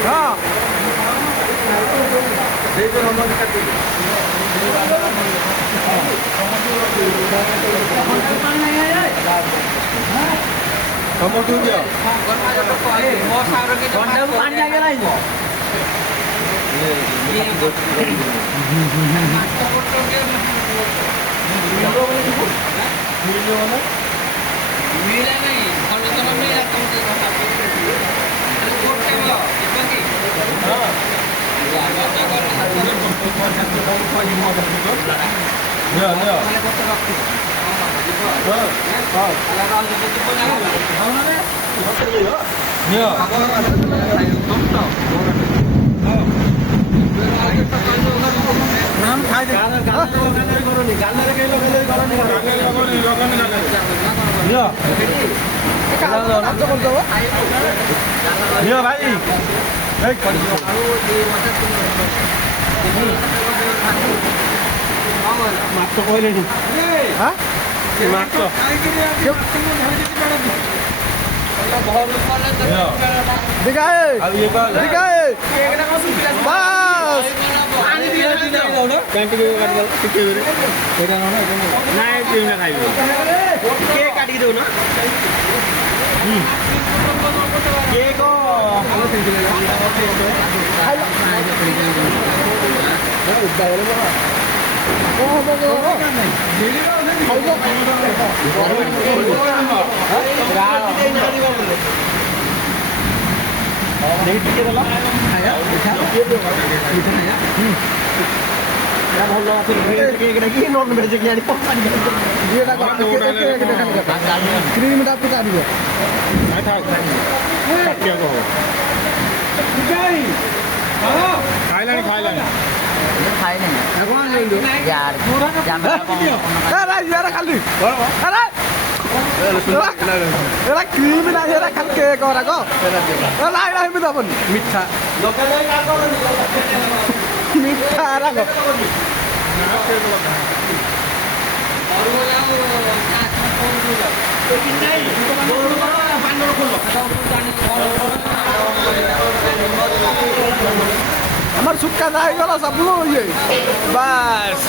ହଁ ସମସ୍ତଙ୍କୁ ଦିଅ ଭାଇ ମାଛ କହିଲେଣି ମାଛ କାଟିକି ଦଉନ ଖାଇଲାଣି ଖାଇଲାଣି ଖାଲି କ୍ରିମ ନା ଖାଲି କେକ୍ ଗୁରାକ ଏମିତି ହବନି ମିଠା ମିଠା আমার সুটকা না হয়ে গেল সব ইয়ে বাস